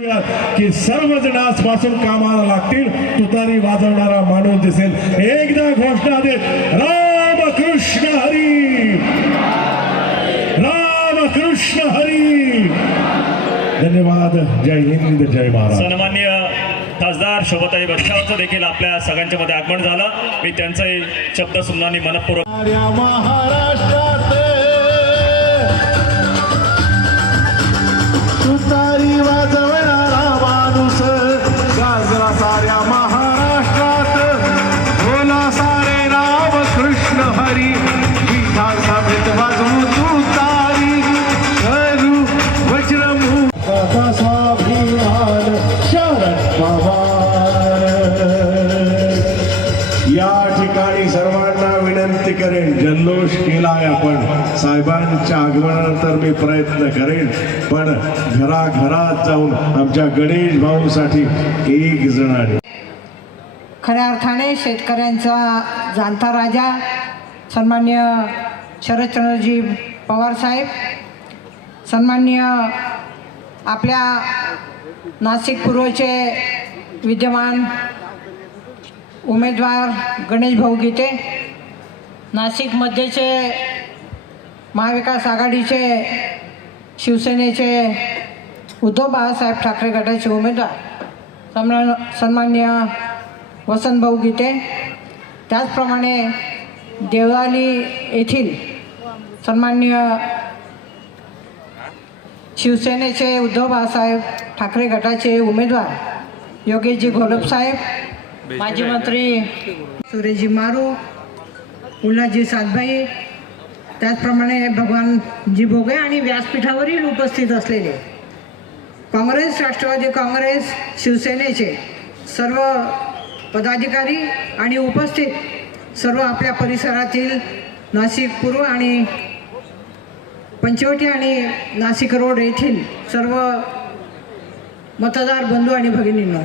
की सर्वजण आजपासून कामाला लागतील, तुतारी वाजवणारा माणूस दिसेल. एकदा घोषणा देत रामकृष्ण हरी, रामकृष्ण हरी. धन्यवाद. जय हिंद, जय महाराष्ट्र. सन्माननीय खासदार शोभाताई बच्चावचं देखील आपल्या सगळ्यांच्या मध्ये आगमन झालं. मी त्यांचे शब्द सुमनानी मनपूर्वक महाराष्ट्रात तुतारी वाजवणारा माणूस गाजला साऱ्या महाराष्ट्रात. बोला सारे रामकृष्ण हरी, विधानसभेत वाजवू तुतारी, करू वज्रमुखाचा स्वाभिमान शरद पवार. या ठिकाणी सर्वांना विनंती करेन, जल्लोष केलाय आपण, साहेबांच्या आगमनानंतर मी प्रयत्न करेन, पण घराघरात जाऊन आमच्या गणेश भाऊसाठी एक जणाने खऱ्या अर्थाने शेतकऱ्यांचा जाणता राजा सन्माननीय शरदचंद्रजी पवार साहेब, सन्माननीय आपल्या नाशिक पूर्वचे विद्यमान उमेदवार गणेश भाऊ गीते, नाशिक मध्यचे महाविकास आघाडीचे शिवसेनेचे उद्धव बाळासाहेब ठाकरे गटाचे उमेदवार सन्माननीय वसंत भाऊ गीते, त्याचप्रमाणे देवळाली येथील सन्माननीय शिवसेनेचे उद्धव बाळासाहेब ठाकरे गटाचे उमेदवार योगेशजी घोलप साहेब, माजी मंत्री सुरेशजी मारू, उल्हासजी सातभाई, त्याचप्रमाणे भगवानजी भोगे आणि व्यासपीठावरील उपस्थित असलेले काँग्रेस, राष्ट्रवादी काँग्रेस, शिवसेनेचे सर्व पदाधिकारी आणि उपस्थित सर्व आपल्या परिसरातील नाशिक पूर्व आणि पंचवटी आणि नाशिक रोड येथील सर्व मतदार बंधू आणि भगिनींनो,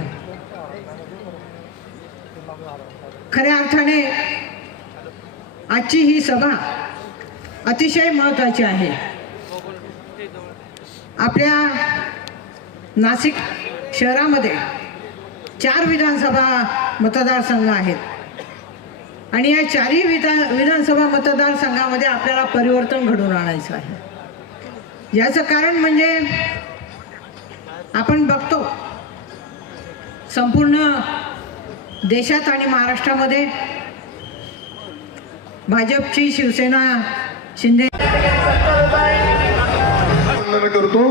खऱ्या अर्थाने आजची ही सभा अतिशय महत्त्वाची आहे. आपल्या नाशिक शहरामध्ये 4 विधानसभा मतदारसंघ आहेत आणि या 4ही विधानसभा मतदारसंघामध्ये आपल्याला परिवर्तन घडवून आणायचं आहे. याचं कारण म्हणजे आपण बघतो संपूर्ण देशात आणि महाराष्ट्रामध्ये भाजपची, शिवसेना, शिंदे करतो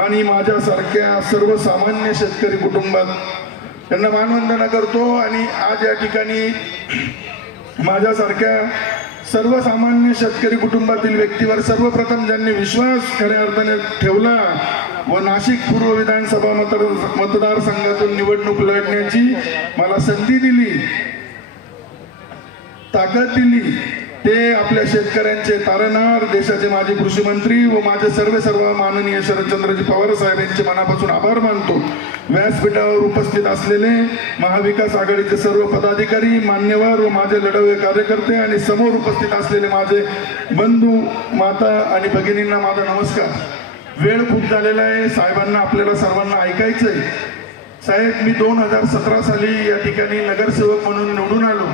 आणि माझ्यासारख्या सर्वसामान्य शेतकरी कुटुंबात त्यांना मानवंदना करतो. आणि आज या ठिकाणी माझ्यासारख्या सर्वसामान्य शेतकरी कुटुंबातील व्यक्तीवर सर्वप्रथम ज्यांनी विश्वास खऱ्या अर्थाने ठेवला व नाशिक पूर्व विधानसभा मतदारसंघातून निवडणूक लढण्याची मला संधी दिली, ताकद दिली, ते आपल्या शेतकऱ्यांचे तारणहार, देशाचे माजी कृषी मंत्री व माझे सर्व माननीय शरदचंद्रजी पवार साहेब यांचे मनापासून आभार मानतो. व्यासपीठावर उपस्थित असलेले महाविकास आघाडीचे सर्व पदाधिकारी, मान्यवर व माझे लढावे कार्यकर्ते आणि समोर उपस्थित असलेले माझे बंधू, माता आणि भगिनींना माझा नमस्कार. वेळ खूप झालेला आहे, साहेबांना आपल्याला सर्वांना ऐकायचं आहे. साहेब, मी 2017 साली या ठिकाणी नगरसेवक म्हणून निवडून आलो.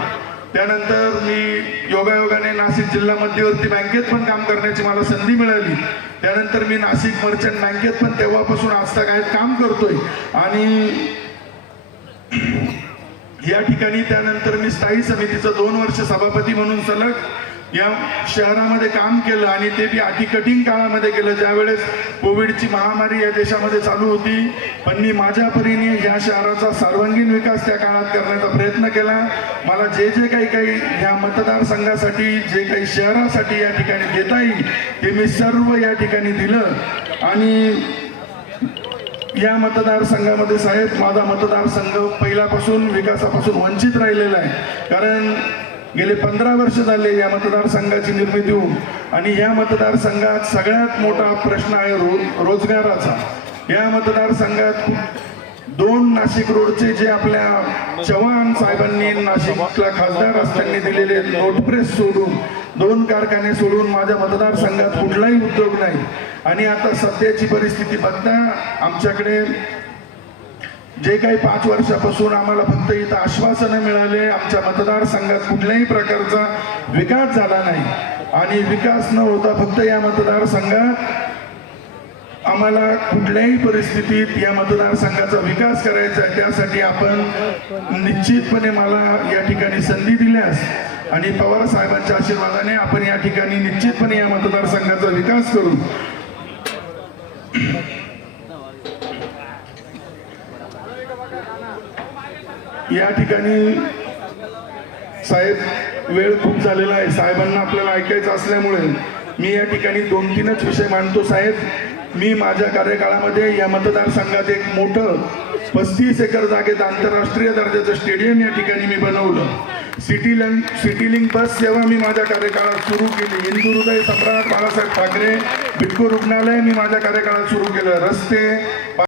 त्यानंतर मी योगायोगाने नाशिक जिल्हा मध्यवर्ती बँकेत पण काम करण्याची मला संधी मिळाली. त्यानंतर मी नाशिक मर्चंट बँकेत पण तेव्हापासून आजतागायत काम करतोय. आणि या ठिकाणी त्यानंतर मी स्थायी समितीचं 2 वर्ष सभापती म्हणून सलग या शहरामध्ये काम केलं आणि ते बी अति कठीण काळामध्ये केलं, ज्यावेळेस कोविडची महामारी या देशामध्ये चालू होती. पण मी माझ्या परीने या शहराचा सर्वांगीण विकास त्या काळात करण्याचा प्रयत्न केला. मला जे काही ह्या मतदारसंघासाठी, जे काही शहरासाठी या ठिकाणी देता येईल ते मी सर्व या ठिकाणी दिलं. आणि या मतदारसंघामध्ये साहेब, माझा मतदारसंघ पहिल्यापासून विकासापासून वंचित राहिलेला आहे. कारण गेले 15 वर्ष झाले या मतदारसंघाची निर्मिती होऊन. आणि या मतदारसंघात सगळ्यात मोठा प्रश्न आहे रोजगाराचा. या मतदारसंघात 2 नाशिक रोडचे जे आपल्या चव्हाण साहेबांनी नाशिकला खासदार असताना दिलेले नोट प्रेस सोडून, 2 कारखाने सोडून माझ्या मतदारसंघात कुठलाही उद्योग नाही. आणि आता सध्याची परिस्थिती बघता आमच्याकडे जे काही 5 वर्षापासून आम्हाला फक्त इथं आश्वासनं मिळाले, आमच्या मतदारसंघात कुठल्याही प्रकारचा विकास झाला नाही आणि विकास न होता फक्त या मतदारसंघात आम्हाला कुठल्याही परिस्थितीत या मतदारसंघाचा विकास करायचा आहे, त्यासाठी आपण निश्चितपणे मला या ठिकाणी संधी दिल्यास आणि पवार साहेबांच्या आशीर्वादाने आपण या ठिकाणी निश्चितपणे या मतदारसंघाचा विकास करू. या ठिकाणी साहेब वेळ खूप झालेला आहे, साहेबांना आपल्याला ऐकायचं असल्यामुळे मी या ठिकाणी 2-3च विषय मांडतो. साहेब, मी माझ्या कार्यकाळामध्ये या मतदारसंघात एक मोठं 35 एकर जागेत आंतरराष्ट्रीय दर्जाचं स्टेडियम या ठिकाणी मी बनवलं. सिटी लिंक बस सेवा मी माझ्या कार्यकाळात सुरू केली. हिंदू हृदय सम्राट बाळासाहेब ठाकरे बिटको रुग्णालय मी माझ्या कार्यकाळात सुरू केलं. रस्ते